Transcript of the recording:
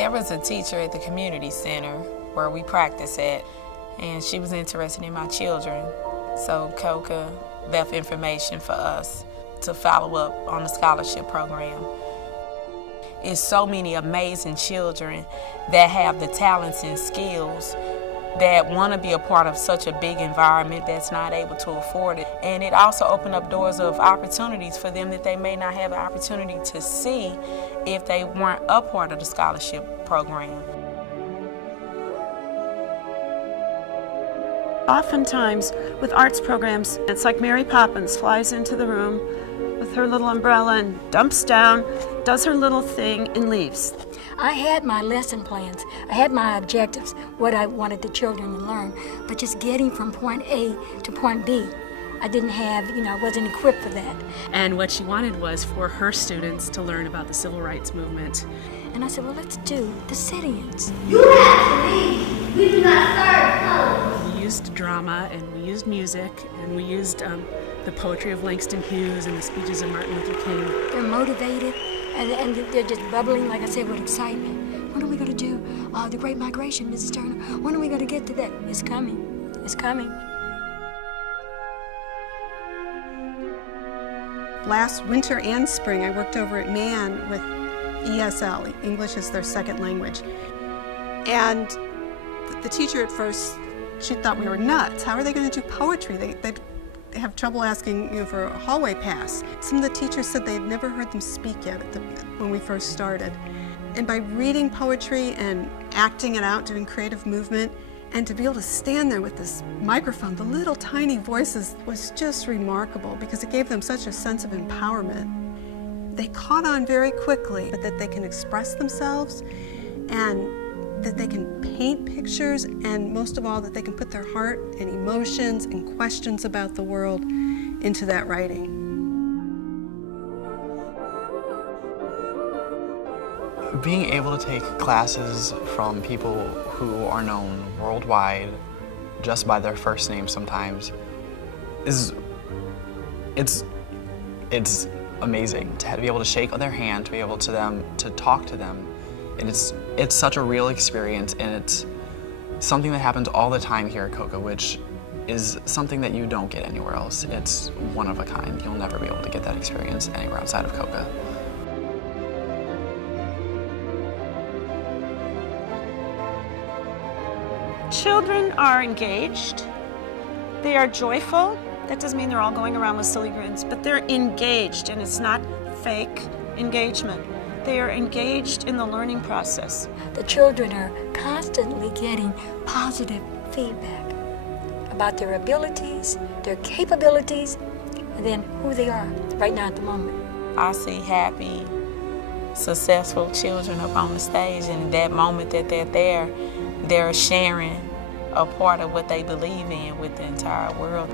There was a teacher at the community center where we practice at, and she was interested in my children. So COCA left information for us to follow up on the scholarship program. It's so many amazing children that have the talents and skills that want to be a part of such a big environment that's not able to afford it. And it also opened up doors of opportunities for them that they may not have an opportunity to see if they weren't a part of the scholarship program. Oftentimes with arts programs, it's like Mary Poppins flies into the room with her little umbrella and dumps down, does her little thing, and leaves. I had my lesson plans. I had my objectives, what I wanted the children to learn, but just getting from point A to point B, I didn't have, I wasn't equipped for that. And what she wanted was for her students to learn about the civil rights movement. And I said, well, let's do the sit-ins. You have to leave. We do not serve colors. We used drama, and we used music, and we used the poetry of Langston Hughes and the speeches of Martin Luther King. They're motivated, and they're just bubbling, like I said, with excitement. When are we going to do the Great Migration, Mrs. Turner? When are we going to get to that? It's coming. It's coming. Last winter and spring, I worked over at Man with ESL, English is their second language. And the teacher at first, she thought we were nuts. How are they going to do poetry? They'd have trouble asking for a hallway pass. Some of the teachers said they had never heard them speak yet when we first started. And by reading poetry and acting it out, doing creative movement, and to be able to stand there with this microphone, the little tiny voices, was just remarkable because it gave them such a sense of empowerment. They caught on very quickly, but that they can express themselves and that they can paint pictures, and most of all, that they can put their heart and emotions and questions about the world into that writing. Being able to take classes from people who are known worldwide just by their first name sometimes it's amazing to be able to shake their hand, to be able to talk to them. And it's such a real experience, and it's something that happens all the time here at COCA, which is something that you don't get anywhere else. It's one of a kind. You'll never be able to get that experience anywhere outside of COCA. Children are engaged. They are joyful. That doesn't mean they're all going around with silly grins, but they're engaged, and it's not fake engagement. They are engaged in the learning process. The children are constantly getting positive feedback about their abilities, their capabilities, and then who they are right now at the moment. I see happy, successful children up on the stage, and in that moment that they're there, they're sharing a part of what they believe in with the entire world.